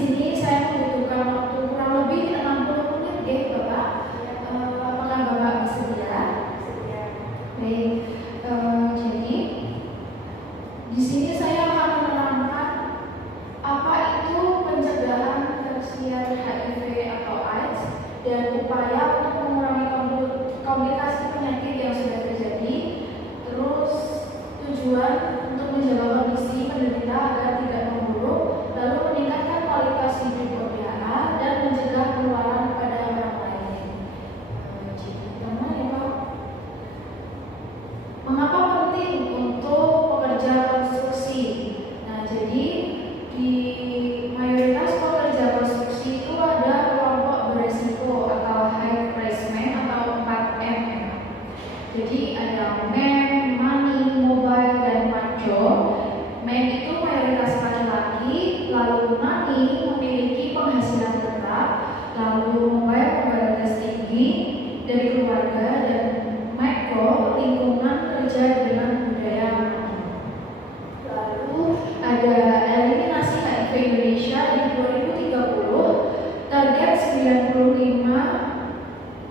sini saya membutuhkan waktu kurang lebih 60 menit deh, Bapak. Apakah Bapak bersedia? Baik. Jadi di sini saya akan menerangkan apa itu pencegahan tersier HIV atau AIDS dan upaya untuk mengurangi komplikasi penyakit yang sudah terjadi. Terus tujuan untuk menjaga kondisi penderita agar tidak memburuk, lalu meningkatkan kualitas hidup ODHA dan mencegah penularan pada orang lain. Jadi pertama ya Pak, mengapa penting untuk pekerja konstruksi? Nah, jadi di mayoritas pekerja konstruksi itu ada kelompok beresiko atau high risk men atau 4M. Jadi ada men, money, mobile, dan macho. Men itu mayoritas laki-laki, lalu money memiliki penghasilan tetap, lalu mobile pembatasan tinggi dari keluarga, dan macro lingkungan kerja dengan budaya money. Lalu ada eliminasi HIV Indonesia di 2030, target 95,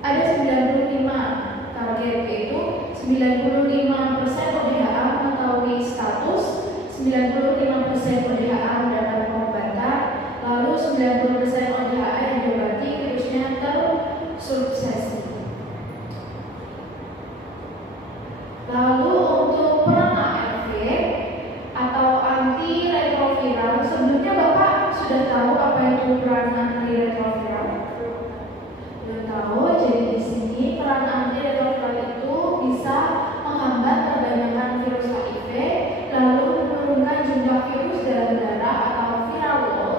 ada 95 target, yaitu 95% ODHA mengetahui status, 95% ODHA mendapat pengobatan, lalu 90% ODHA yang diobati virusnya tersuksesi. Lalu untuk peran ARV atau antiretroviral, sebelumnya Bapak sudah tahu apa itu peran antiretroviral? Sudah tahu. Jadi di sini peran antiretroviral itu bisa menghambat perdagangan virus HIV, lalu menurunkan jumlah virus dalam darah atau viral load,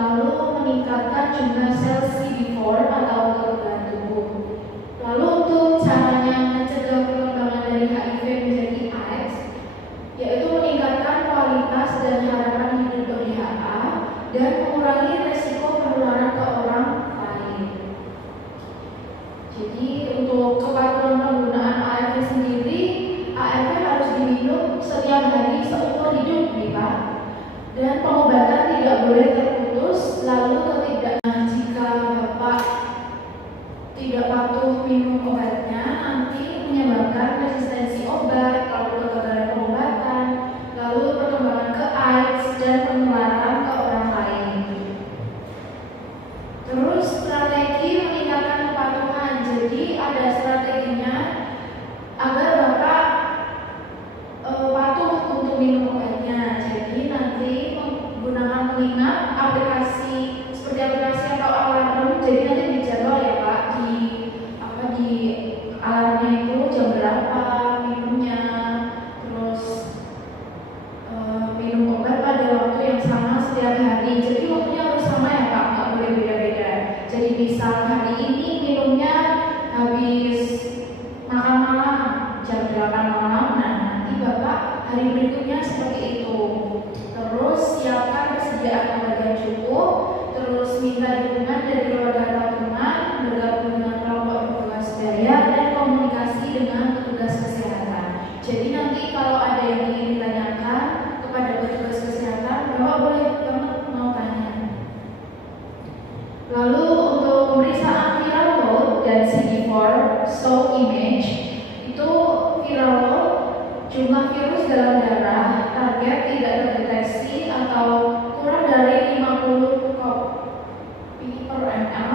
lalu meningkatkan jumlah sel CD4 atau kekebalan tubuh. Lalu untuk caranya mencegah perkembangan dari HIV menjadi AIDS, yaitu meningkatkan kualitas dan harapan hidup ODHA dan mengurangi resiko penularan ke orang lain. Jadi untuk kepatuhan penggunaan ARV sendiri, ARV harus diminum setiap hari seumur hidup nih Pak, dan pengobatan tidak boleh terputus. Lalu jika Bapak tidak patuh minum obatnya, nanti menyebabkan resistensi obat, lalu kegagalan pengobatan, lalu perkembangan ke AIDS dan penularan ke orang lain. Terus strategi meningkatkan kepatuhan. Jadi ada strateginya agar Bapak patuh untuk minum obatnya. Jadi nanti menggunakan pengingat aplikasi seperti aplikasi atau alarm. Jadi nanti dijadwal ya Pak, di alarmnya itu jam berapa minumnya, terus minum obat pada waktu yang sama setiap hari. Jadi waktunya harus sama ya Pak, nggak boleh beda-beda. Jadi misal hari ini minumnya habis makan malam jam 8 malam, nah nanti Bapak hari berikutnya seperti itu. Terus siapkan persediaan obat yang cukup, terus minta dukungan dari keluarga atau teman, bergabung dengan kelompok petugas daya, dan komunikasi dengan petugas kesehatan. Jadi nanti kalau ada yang ingin ditanyakan kepada petugas kesehatan, Bapak boleh banget mau tanya. Lalu untuk pemeriksaan viral load dan CD4 stock image, itu viral load jumlah virus dalam darah, target tidak terdeteksi atau kurang dari 50 kopi per ml.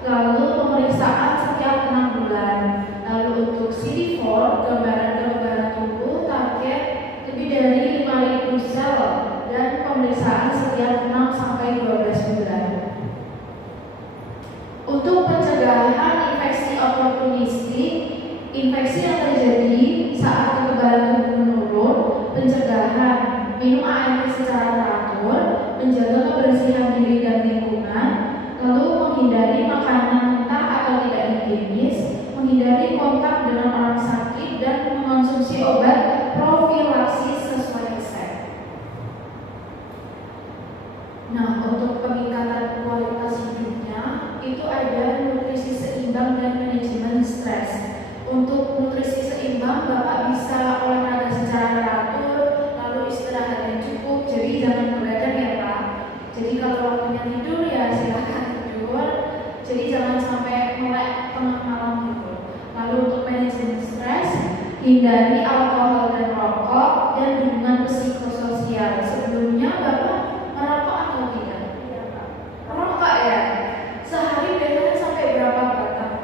Lalu pemeriksaan setiap 6 bulan. Lalu untuk CD4 gambaran kekebalan tubuh, target lebih dari 5.000 sel dan pemeriksaan setiap 6 sampai 12 bulan. Untuk pencegahan infeksi oportunistik, infeksi yang terjadi saat kekebalan tubuh menurun, pencegahan minum ARV secara teratur, menjaga kebersihan diri dan lingkungan, lalu menghindari makanan mentah atau tidak higienis, menghindari kontak dengan orang sakit, dan mengonsumsi obat profilaksis sesuai resep. Nah, untuk peningkatan kualitas hidupnya itu ada nutrisi seimbang dan manajemen stres. Untuk nutrisi seimbang, Bapak bisa olahraga secara teratur, lalu istirahat yang cukup. Jadi jangan begadang ya Pak. Jadi kalau waktunya hindari alkohol dan rokok, dan dukungan psikososial. Sebelumnya Bapak merokok atau tidak? Merokok ya? Sehari biasanya sampai berapa batang?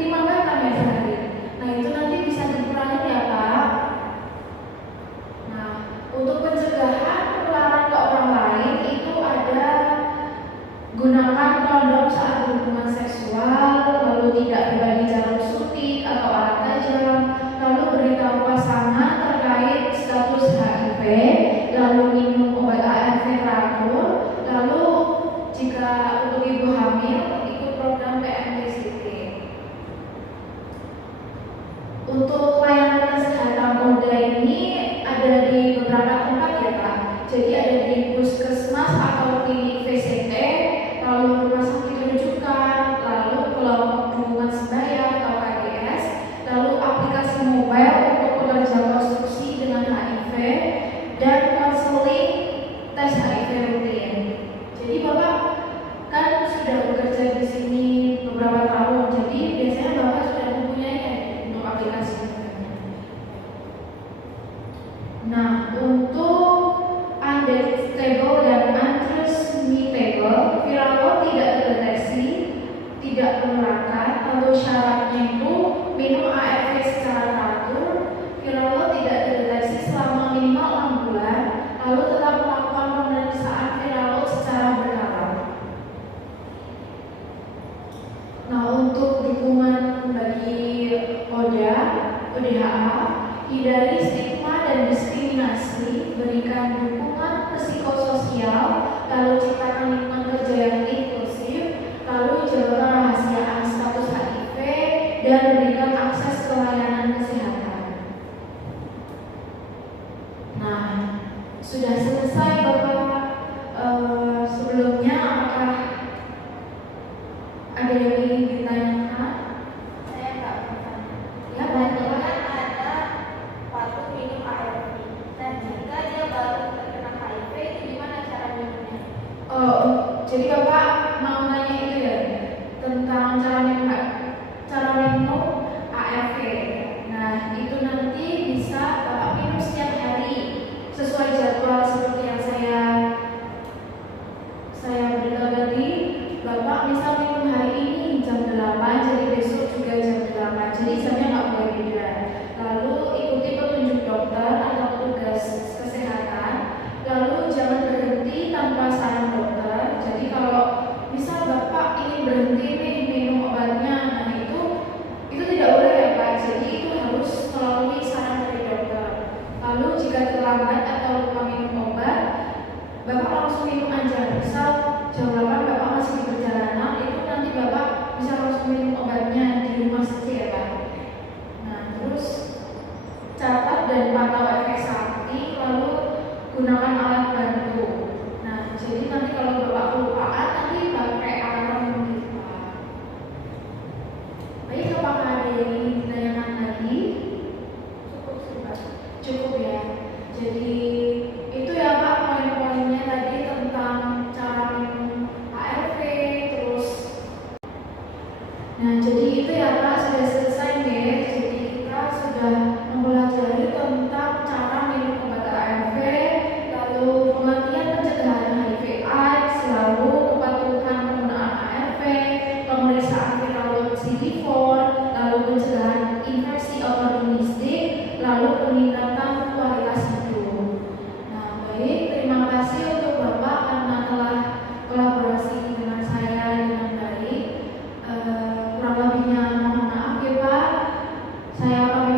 5 batang ya sehari. Nah itu nanti bisa dikurangi ya Pak. Nah untuk pencegahan penularan ke orang lain itu ada gunakan kondom saat berhubungan seksual, lalu tidak berbagi jarum suntik atau alat tajam, lalu beritahu pasangan terkait status HIV, lalu minum obat ARV teratur, lalu jika untuk ibu hamil ikut program PMTCT. Untuk layanan kesehatan muda ini ada di beberapa tempat ya Pak. Jadi ada di puskesmas atau klinik VCT, lalu rumah sakit rujukan, lalu kelompok dukungan sebaya atau KDS, lalu aplikasi mobile untuk pekerja konstruksi dengan HIV, dan konseling tes HIV rutin. Jadi Bapak kan sudah bekerja di sini beberapa tahun, jadi biasanya Bapak sudah mempunyai untuk aplikasi. Nah, untuk unstable dan untransmittable, viral load tidak terdeteksi, tidak menularkan, lalu syaratnya itu minum ARV secara teratur, viral load tidak terdeteksi selama minimal 6 bulan, lalu tetap melakukan pemeriksaan viral load secara berkala. Nah, untuk dukungan bagi ODHA, hindari stigma dan diskriminasi, berikan dukungan psikososial, lalu ciptakan lingkungan kerja yang inklusif, lalu jaga rahasiaan status HIV, dan berikan akses ke layanan kesehatan. Nah, sudah selesai Bapak. Sebelumnya apakah ada yang ingin ditanyakan? Saya nggak bertanya. Ya, Kebetulan ada waktu minum ARV. Dan jika dia baru terkena HIV, itu gimana cara minumnya? Jadi Bapak mau nanya itu ya tentang cara minum ARV. Nah, itu nanti bisa Bapak minum setiap hari sesuai jadwal seperti yang saya beritahu tadi. Bapak misal minum hari ini jam 8, jadi besok juga jam 8. Jadi jamnya nggak boleh beda. Lalu ikuti petunjuk dokter atau petugas kesehatan. Lalu jangan berhenti tanpa saran dokter. Jadi kalau misal Bapak ingin berhenti nih minum obatnya, nah itu tidak boleh ya Pak. Jadi itu harus melalui saran dari dokter. Lalu jika terlambat atau lupa minum obat, Bapak langsung minum aja. Misal jam 8 Bapak masih di perjalanan, itu nanti Bapak bisa langsung minum obatnya di rumah saja ya Pak. Nah terus catat dan pantau efek samping, lalu gunakan alat bantu. Nah jadi nanti kalau Bapak kelupaan nanti pakai alarm gitu Pak. Baik, apakah ada yang ingin ditanyakan lagi? Cukup sih Pak. Cukup ya. Jadi itu ya Pak poin-poinnya tadi tentang cara minum ARV terus. Nah jadi itu ya Pak sudah selesai nih. Jadi kita sudah mempelajari tentang cara minum obat ARV, lalu pengertian pencegahan HIV/AIDS, lalu kepatuhan penggunaan ARV, pemeriksaan viral load CD4, lalu pencegahan infeksi oportunistik, lalu peningkatan kualitas hidup. Nah baik, terima kasih untuk Bapak karena telah kolaborasi dengan saya dengan baik. Kurang lebihnya mohon maaf ya Pak. Saya pamit